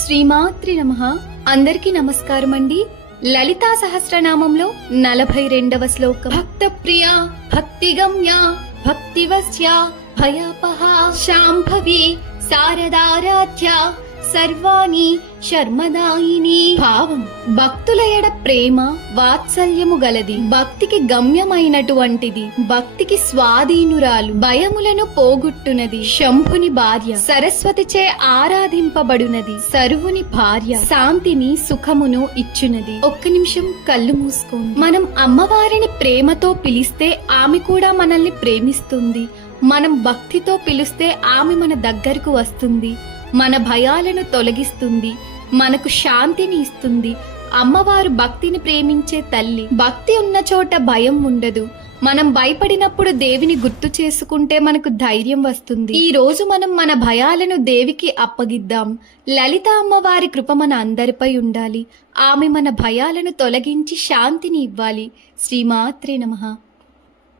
శ్రీమాత్రి నమః. అందరికీ నమస్కారం అండి. లలితా సహస్రనామంలో 42వ శ్లోకం. భక్త ప్రియ భక్తిగమ్య భక్తివస్య భయాపహ శాంభవి శారదారాధ్య సర్వాణి శర్మదాయిని. భావం: భక్తుల ఎడ ప్రేమ వాత్సల్యము గలది, భక్తికి గమ్యమైనటువంటిది, భక్తికి స్వాధీనురాలు, భయములను పోగొట్టునది, శంభుని భార్య, సరస్వతిచే ఆరాధింపబడునది, సరువుని భార్య, శాంతిని సుఖమును ఇచ్చునది. ఒక్క నిమిషం కళ్ళు మూసుకోండి. మనం అమ్మవారిని ప్రేమతో పిలిస్తే ఆమె కూడా మనల్ని ప్రేమిస్తుంది. మనం భక్తితో పిలిస్తే ఆమె మన దగ్గరకు వస్తుంది, మన భయాలను తొలగిస్తుంది, మనకు శాంతిని ఇస్తుంది. అమ్మవారు భక్తిని ప్రేమించే తల్లి. భక్తి ఉన్న చోట భయం ఉండదు. మనం భయపడినప్పుడు దేవిని గుర్తు చేసుకుంటే మనకు ధైర్యం వస్తుంది. ఈ రోజు మనం మన భయాలను దేవికి అప్పగిద్దాం. లలిత అమ్మవారి కృప మన అందరిపై ఉండాలి. ఆమె మన భయాలను తొలగించి శాంతిని ఇవ్వాలి. శ్రీమాత్రే నమః.